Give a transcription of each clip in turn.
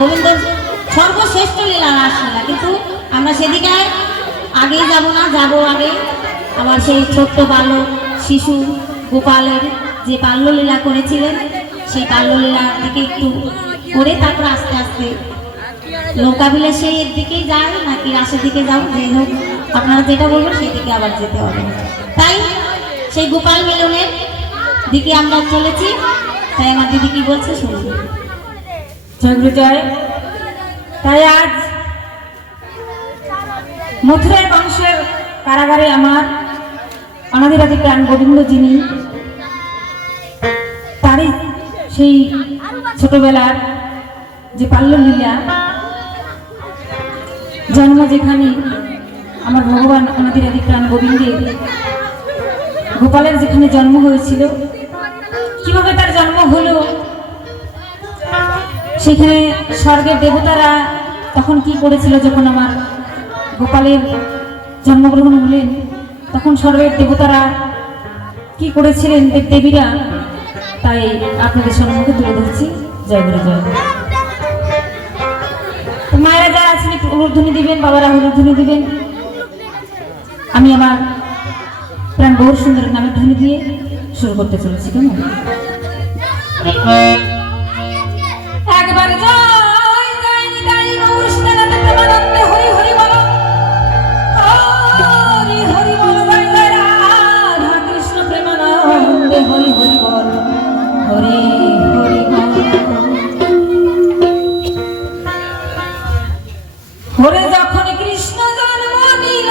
গোবিন্দর সর্বশ্রেষ্ঠ লীলা রাসলীলা, কিন্তু আমরা সেদিকে আগেই যাব না, যাব আগে আমার সেই ছোট্ট বালক শিশু গোপালের যে বাল্যলীলা করেছিলেন সেই বাল্যলীলা দিকে একটু করে তারপর আস্তে আস্তে নৌকাবিলাসের দিকেই যায় নাকি রাসের দিকে যাও, যাই হোক আপনারা যেটা বলবেন সেই দিকে আবার যেতে হবে। তাই সেই গোপাল মিলনের দিকে আমরা চলেছি। তাই আমার দিদি কি বলছে শুনুন। জয়। তাই আজ মথুরায় কংসের কারাগারে আমার অনাদিরাদি প্রাণ গোবিন্দ যিনি, তারই সেই ছোটবেলার যে বাল্যলীলা জন্ম, যেখানে আমার ভগবান অনাদিরাদি প্রাণ গোবিন্দের গোপালের যেখানে জন্ম হয়েছিল, কিভাবে তার জন্ম হলো, সেখানে স্বর্গের দেবতারা তখন কি করেছিল, যখন আমার গোপালের জন্মগ্রহণ হলেন তখন স্বর্গের দেবতারা কি করেছিলেন, দেবদেবীরা, তাই আপনাদের সম্মুখে তুলে ধরছি। জয় গুরু জয়। মায়েরা যারা আছেন একটু উলুধ্বনি দিবেন, বাবারা উলুধ্বনি দিবেন। আমি আমার প্রাণ গৌর সুন্দরের নামের ধ্বনি দিয়ে শুরু করতে চলেছি। কেমন একবার জয় জয় নিতাই গৌর সীতানাথ প্রেমানন্দে হরি হরি বল, হরি হরি বল, জয় জয় রাধা কৃষ্ণ প্রেমানন্দে হরি হরি বল, হরি হরি বল। ওরে যখন কৃষ্ণ জন্ম নিল,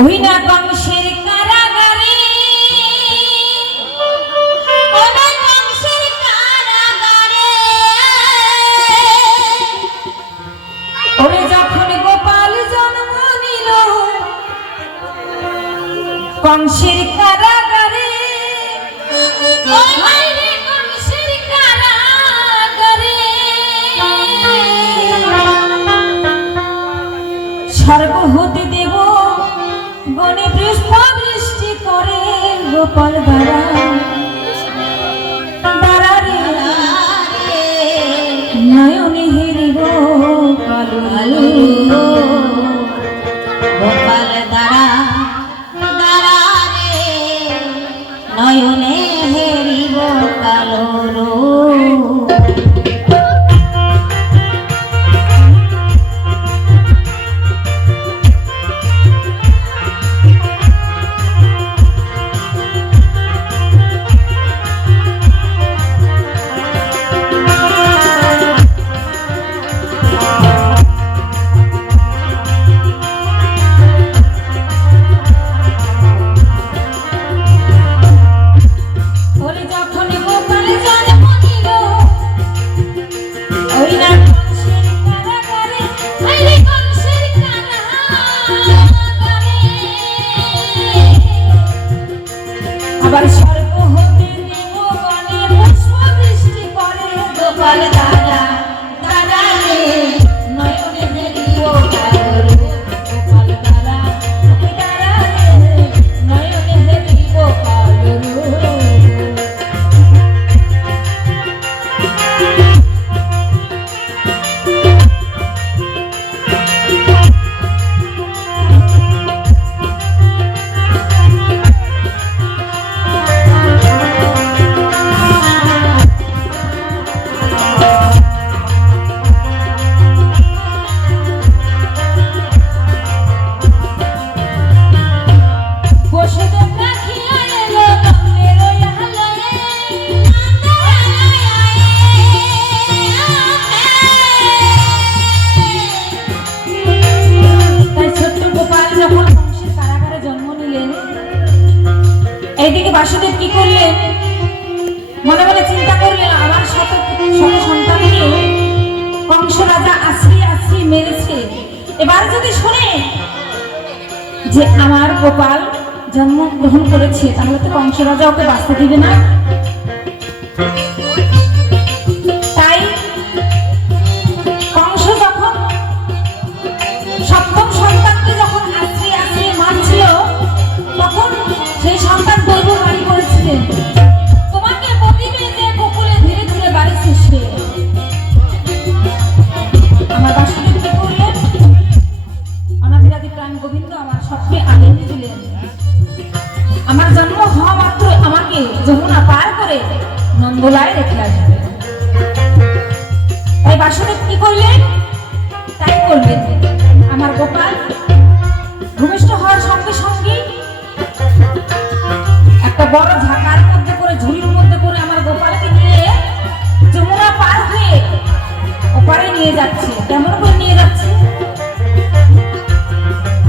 ওই না কংসের কারাগারে, ওরে যখন গোপাল জন্ম নিল কংসের কারাগারে, কংসের কারাগারে স্বর্গ হতে দেব গণে পুষ্প বৃষ্টি করে গোপাল দ্বারা, নয়নে হেরিব কালো আলো, গোপাল দ্বারা দ্বারা রে নয়নে হেরিব কালো রূপ। আবার স্বর্গ হতে দেব গণে পুষ্প বৃষ্টি করে গোপাল দ্বারা দ্বারা রে নয়নে হেরিব কালো রূপ, গোপাল দ্বারা দ্বারা রে নয়নে হেরিব কালো রূপ। এইদিকে বাসুদেব কি করলেন, মনে মনে চিন্তা করলেন, আমার শত সন্তানকে কংস রাজা আশ্রি আশ্রি মেরেছে, এবার যদি শুনে যে আমার গোপাল জন্মগ্রহণ করেছে তাহলে তো কংস রাজা ওকে বাঁচতে দিবে না। তাই কংস যখন সপ্তম সন্তানকে যখন আশ্রি আশ্রি মারছিল, তখন সেই সন্তান দৈব বাড়ি করেছিলেন, তোমাকে করে নন্দলায় রেখে আসবে। তাই বাসুদেব কি করলেন? তাই করলেন। আমার গোপাল ভূমিষ্ঠ হওয়ার সঙ্গে সঙ্গে একটা বড় ঝাঁকার মধ্যে করে, ঝুড়ির মধ্যে করে আমার গোপালকে নিয়ে যমুনা পার হয়ে ওপারে নিয়ে যাচ্ছে। কেমন করে নিয়ে যাচ্ছে?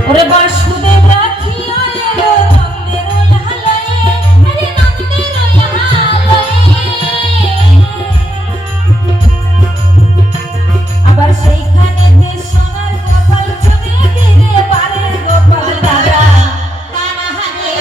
ওরে বাসুদেব রাখিয়া এলো নন্দের লালয়ে, আরে নন্দের লালয়ে। আবার সেইখানে যে সোনার গোপাল চলে গেলে পারে গোপাল তারা তারা হাতে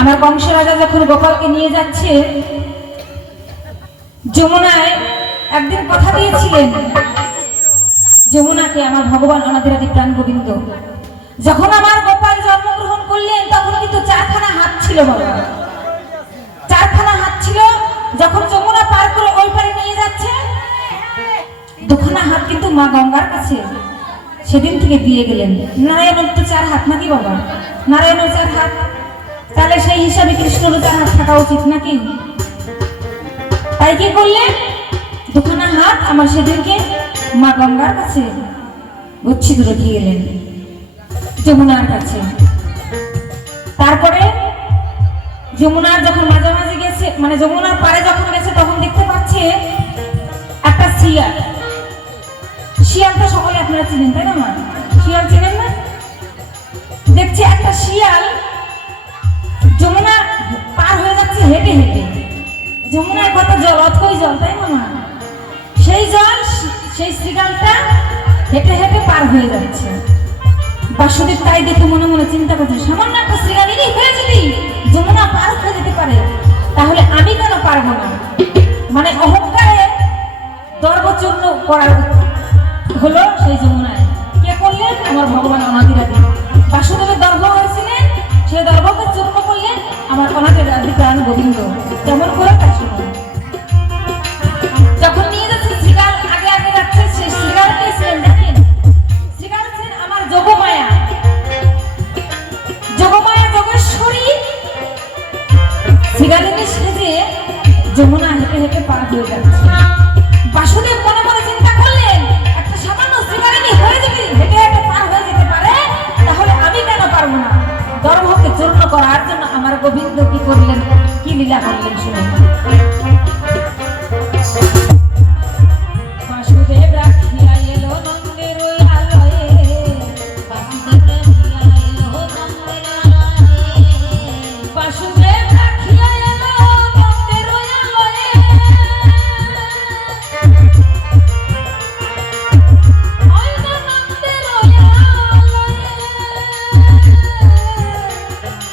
আমার কংস রাজা যখন গোপালকে নিয়ে যাচ্ছে যমুনায়, একদিন কথা দিয়েছিলেন যমুনাকে আমার ভগবান অনাদিরাদি প্রাণ গোবিন্দ। যখন আমার গোপাল জন্মগ্রহণ করলেন তখন কিন্তু 4খানা হাত ছিল বাবা, 4খানা হাত ছিল। যখন যমুনা পার করে ওই পারে নিয়ে যাচ্ছে 2খানা হাত কিন্তু মা গঙ্গার কাছে সেদিন থেকে দিয়ে গেলেন। নারায়ণের তো 4 হাত নাকি বাবা? নারায়ণের 4 হাত, তাহলে সেই হিসাবে কৃষ্ণেরও 4 হাত থাকা উচিত নাকি? তাই কি করলেন? 2খানা হাত আমার সেদিনকে মা গঙ্গার কাছে গচ্ছিত রেখে গেলেন যমুনার কাছে। তারপরে যমুনার যখন মাঝামাঝি গেছে, মানে যমুনার পারে যখন গেছে তখন দেখতে পাচ্ছে একটা শিয়াল। শিয়ালটা সকলে আপনারা চিনেন তাই না মা? শিয়াল চেনেন না? দেখছি একটা শিয়াল যমুনা পার হয়ে যাচ্ছে হেঁটে হেঁটে। যমুনার কত জল, অথই জল তাই না মা? সেই জল সেই শ্রীগালটা হেঁটে হেঁটে পার হয়ে যাচ্ছে। বাসুদেব তাই দেখে মনে মনে চিন্তা করছে, সামান্য একটা শ্রীগালেরই হয়ে যদি যমুনা পার হয়ে যেতে পারে তাহলে আমি কেন পারবো না? মানে অহংকারে দর্বচূর্ণ করার হলো সেই যমুনায়। কে করলেন? আমার ভগবান অনাদিরাদি। বাসুদেবের দর্ভ হয়েছিলেন, সেই দর্ভকে চূর্ণ করলেন আমার অনাদিরাদি প্রাণ গোবিন্দ। কেমন করে তা শুনুন। যখন নিয়ে যাচ্ছে শ্রীগাল আগে আগে যাচ্ছে, সেই শ্রীগালকে ছিলেন দেখেন, শ্রীগাল ছিলেন আমার যোগমায়া, যোগমায়া যোগেশ্বরী শ্রীগালিনী সেজে যমুনা হেঁটে হেঁটে পার হয়ে যাচ্ছে। বাসুদেব মনে মনে চিন্তা করলেন, একটা সামান্য শ্রীগালিনী হয়ে যদি হেঁটে হেঁটে পার হয়ে যেতে পারে তাহলে আমি কেন পারবো না? দর্ভকে চূর্ণ করার জন্য আমার গোবিন্দ কি করলেন, কি লীলা করলেন শুনুন। বাসুদেব রাখিয়া এলো নন্দের ওই আলয়ে, বাসুদেব রাখিয়া এলো নন্দের লালয়ে, বাসুদেব রাখিয়া এলো নন্দের ওই আলয়ে। ওই না নন্দের ওই আলয়ে।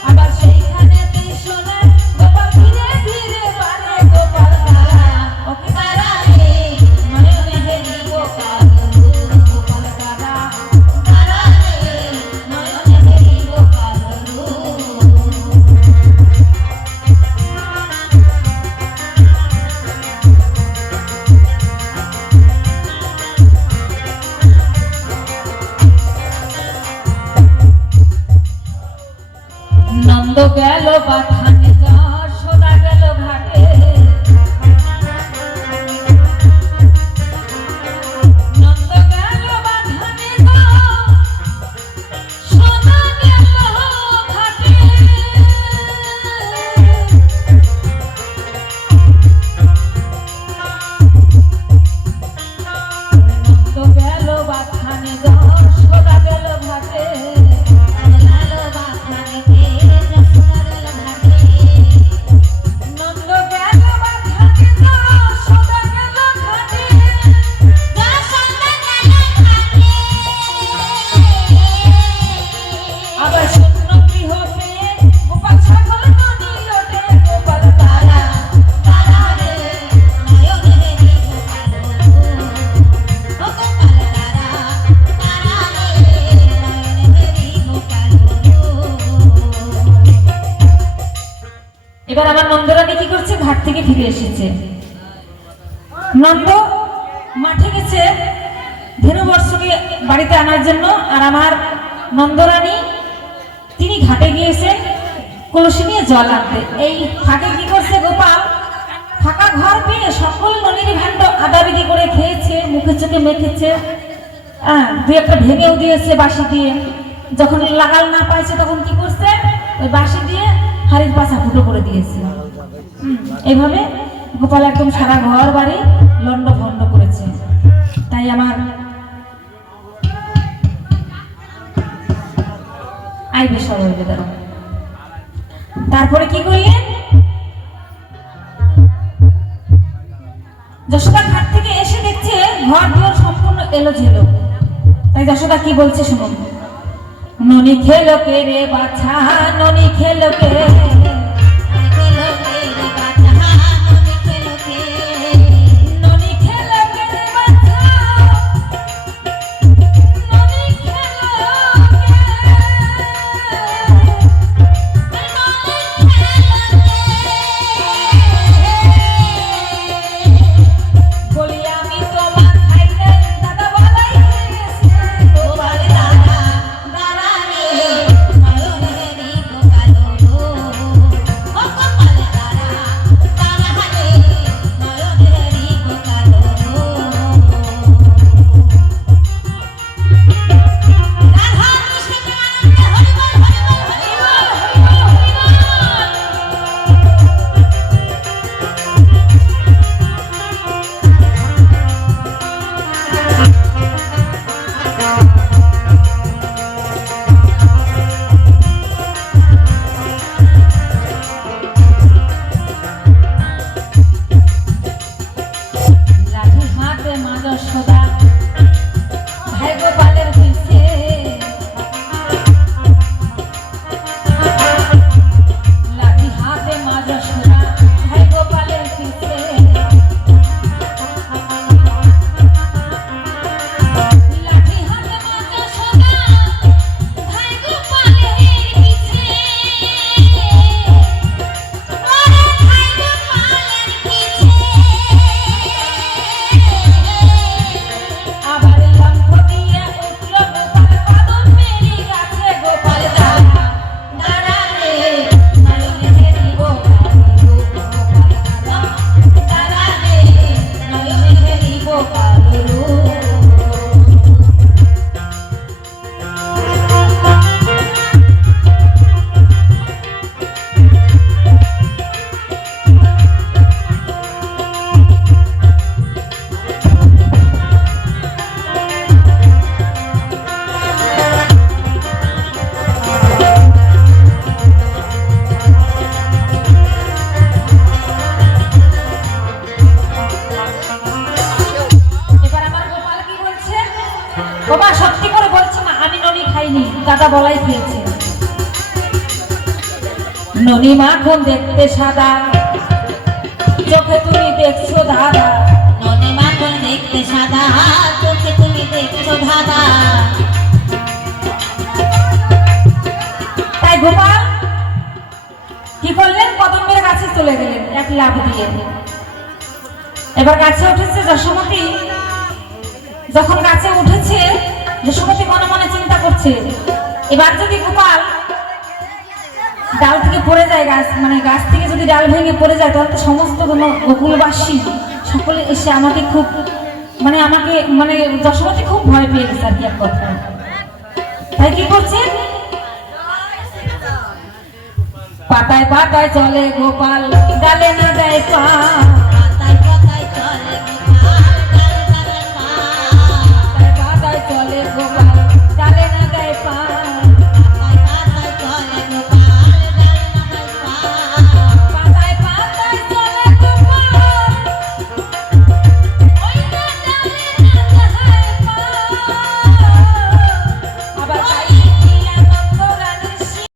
আবার সেইখানেতে সোনার গোপাল ধীরে ধীরে বাড়ে গোপাল তারা। ওকে তারা রে নয়নে হেরি গোপাল গোপাল তারা। তারা রে নয়নে হেরি গোপাল রূপ। নন্দ গেল বাথানে যশোদা গেল ঘাটে। নন্দ গেল বাথানে যশোদা গেল ঘাটে। নন্দ গেল বাথানে যশোদা গেল ঘাটে। লাল বাখানে যশোদা গেল ঘাটে। কি করছে, ঘাট থেকে ফিরে এসেছে। নন্দ মাঠে গেছে ধেনুবর্ষকে বাড়িতে আনার জন্য, আর আমার নন্দরানী তিনি ঘাটে গিয়েছেন কলসি নিয়ে জল আনতে। এই ফাঁকে কি করছে গোপাল, ফাঁকা ঘর পেয়ে সকল ননির ঘান্ড আদাবিদি করে খেয়েছে, মুখে চোখে মেখেছে, দুই একটা ভেঙেও দিয়েছে বাঁশি দিয়ে। যখন লাগাল না পাইছে তখন কি করছে, ওই বাঁশি দিয়ে হাড়ির পাছা ফুটো করে দিয়েছে। এইভাবে গোপাল একদম সারা ঘর বাড়ি লন্ড ভন্ড করেছে। তাই আমার আইবে সব হইবে দাঁড়ো। তারপরে কি করলেন, যশোদা ঘাট থেকে এসে দেখছে ঘর দুয়ার সম্পূর্ণ এলোঝেলো। তাই যশোদা কি বলছে শুনুন। ননি খেলো কে রে বাছা, ননি খেলো কে, বাবা সত্যি করে বলছে না, আমি ননি খাইনি, দাদা বলাই খেয়েছে। ননি মাখন দেখতে সাদা, চোখে তুমি দেখছো দাদা, ননি মাখন দেখতে সাদা, চোখে তুমি দেখছো দাদা। তাই গোপাল কি করলেন, কদম্বের গাছে চলে গেলেন এক লাফ দিয়ে। এবার গাছে উঠেছে যশোমতী। যখন গাছে উঠেছে যশোমতী মনে মনে চিন্তা করছে, এবার যদি গোপাল ডাল থেকে পড়ে যায়, গাছ মানে গাছ থেকে যদি ডাল ভেঙে পড়ে যায়, তাহলে তো সমস্ত গোকুলবাসী সকলে এসে আমাকে খুব মানে যশোমতী খুব ভয় পেয়ে গেছে আর কি এক কথা। তাই কি করছে, পাতায় পাতায় চলে গোপাল, ডালে না দেয় পা।